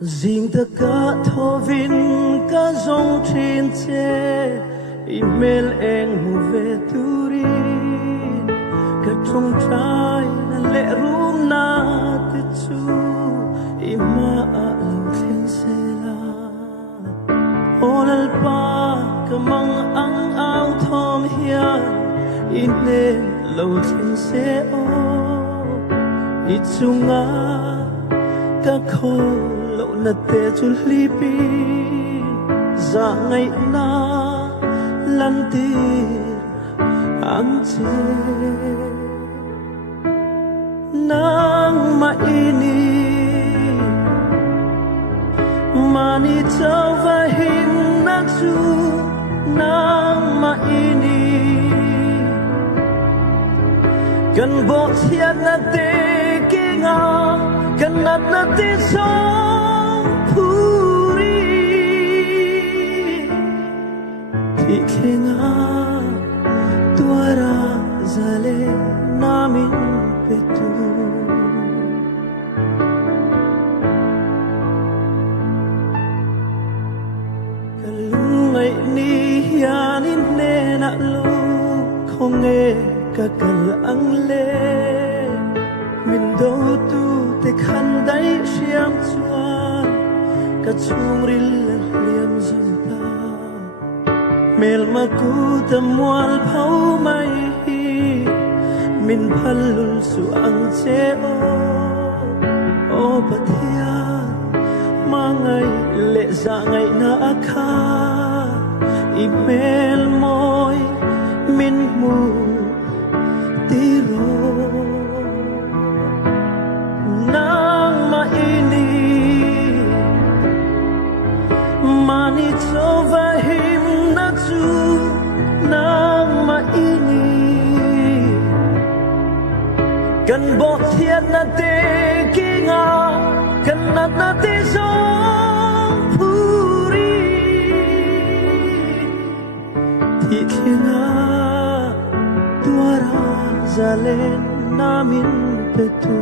riêng tất cả thô vin cả dòng trên che email em mu về turin cả trong trái là lệ rum na te chu ima lâu thiên se la olal pa kamang ang ao thom hian ine lâu thiên se o ichunga ka kho na te chul lipin za ngày na lan tir ang che nang maini mani chau va him na chu nang maini kan bo thiat na te kinga kan nat na te so Ikenga tuara zale namin petu kalungay ni hianin ne na lo konge kakal ang le min do tu te khandai siam chuan ka chung ril liam zum mel makuta mual phau mai min phalul su ang che o pathia mangai le za ngai na akha email moi min mu tiro nang ma ini mani chova him na chu nang maini kan bo thiat na te kinga kan nat na te song puri thi kinga tuara zalen namin petu